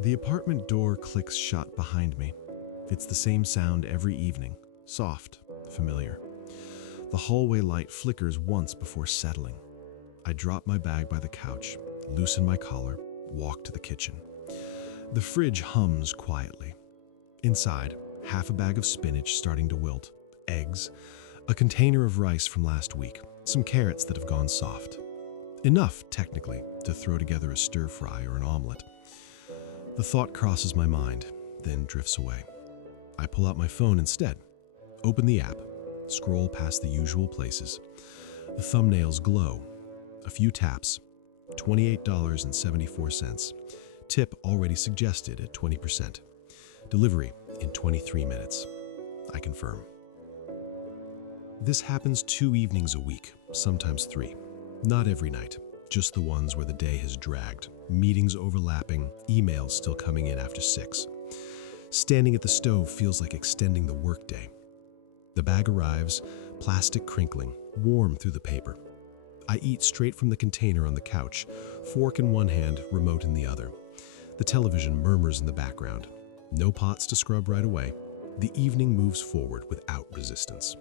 The apartment door clicks shut behind me. It's the same sound every evening, soft, familiar. The hallway light flickers once before settling. I drop my bag by the couch, loosen my collar, walk to the kitchen. The fridge hums quietly. Inside, half a bag of spinach starting to wilt, eggs, a container of rice from last week, some carrots that have gone soft. Enough, technically, to throw together a stir fry or an omelet. The thought crosses my mind, then drifts away. I pull out my phone instead, open the app, scroll past the usual places. The thumbnails glow. A few taps, $28.74. Tip already suggested at 20%. Delivery in 23 minutes. I confirm. This happens 2 evenings a week, sometimes 3. Not every night, just the ones where the day has dragged, meetings overlapping, emails still coming in after 6. Standing at the stove feels like extending the workday. The bag arrives, plastic crinkling, warm through the paper. I eat straight from the container on the couch, fork in one hand, remote in the other. The television murmurs in the background. No pots to scrub right away. The evening moves forward without resistance.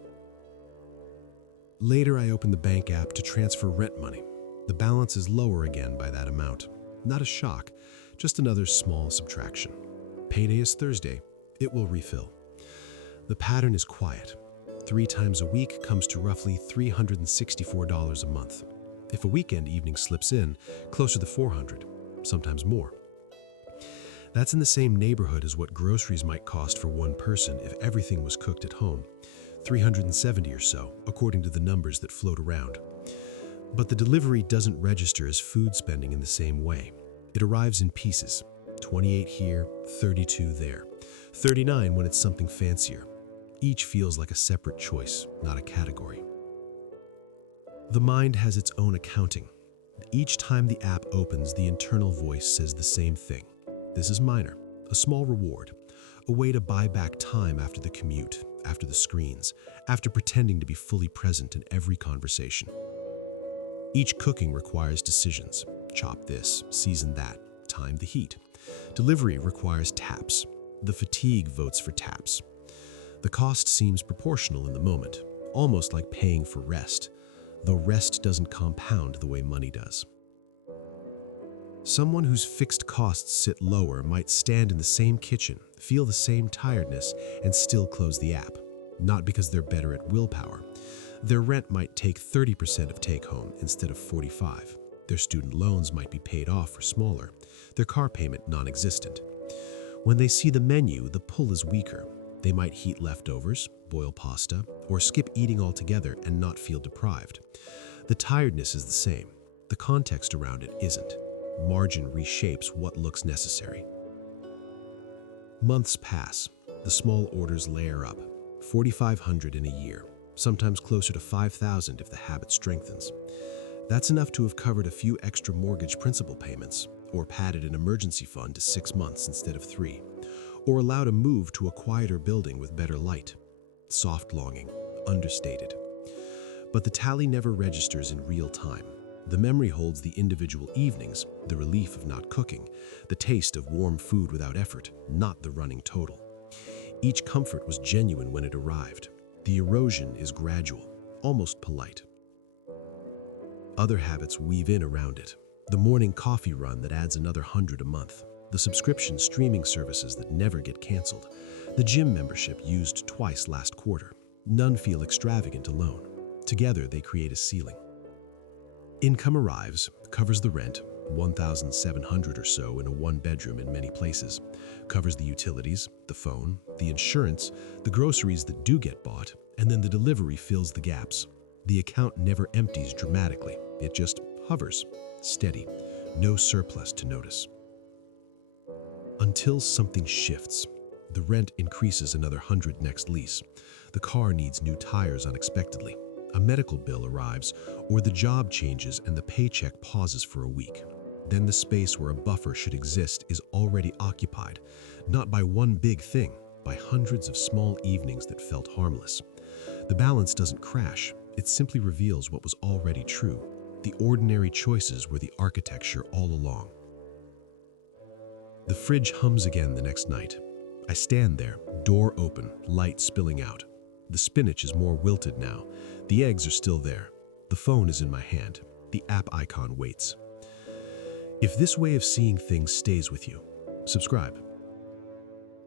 Later, I open the bank app to transfer rent money. The balance is lower again by that amount. Not a shock, just another small subtraction. Payday is Thursday. It will refill. The pattern is quiet. 3 times a week comes to roughly $364 a month. If a weekend evening slips in, closer to $400, sometimes more. That's in the same neighborhood as what groceries might cost for one person if everything was cooked at home. $370 or so, according to the numbers that float around. But the delivery doesn't register as food spending in the same way. It arrives in pieces, 28 here, 32 there, 39 when it's something fancier. Each feels like a separate choice, not a category. The mind has its own accounting. Each time the app opens, the internal voice says the same thing. This is minor, a small reward, a way to buy back time after the commute, after the screens, after pretending to be fully present in every conversation. Each cooking requires decisions. Chop this, season that, time the heat. Delivery requires taps. The fatigue votes for taps. The cost seems proportional in the moment, almost like paying for rest, though rest doesn't compound the way money does. Someone whose fixed costs sit lower might stand in the same kitchen, feel the same tiredness, and still close the app. Not because they're better at willpower. Their rent might take 30% of take-home instead of 45%. Their student loans might be paid off or smaller. Their car payment non-existent. When they see the menu, the pull is weaker. They might heat leftovers, boil pasta, or skip eating altogether and not feel deprived. The tiredness is the same. The context around it isn't. Margin reshapes what looks necessary. Months pass. The small orders layer up. 4,500 in a year, sometimes closer to 5,000 if the habit strengthens. That's enough to have covered a few extra mortgage principal payments, or padded an emergency fund to 6 months instead of 3, or allowed a move to a quieter building with better light. Soft longing, understated. But the tally never registers in real time. The memory holds the individual evenings, the relief of not cooking, the taste of warm food without effort, not the running total. Each comfort was genuine when it arrived. The erosion is gradual, almost polite. Other habits weave in around it. The morning coffee run that adds another 100 a month. The subscription streaming services that never get canceled. The gym membership used twice last quarter. None feel extravagant alone. Together they create a ceiling. Income arrives, covers the rent, $1,700 or so in a 1-bedroom in many places, covers the utilities, the phone, the insurance, the groceries that do get bought, and then the delivery fills the gaps. The account never empties dramatically. It just hovers, steady, no surplus to notice. Until something shifts. The rent increases another 100 next lease. The car needs new tires unexpectedly. A medical bill arrives, or the job changes and the paycheck pauses for a week. Then the space where a buffer should exist is already occupied, not by one big thing, by hundreds of small evenings that felt harmless. The balance doesn't crash, it simply reveals what was already true. The ordinary choices were the architecture all along. The fridge hums again the next night. I stand there, door open, light spilling out. The spinach is more wilted now. The eggs are still there. The phone is in my hand. The app icon waits. If this way of seeing things stays with you, subscribe.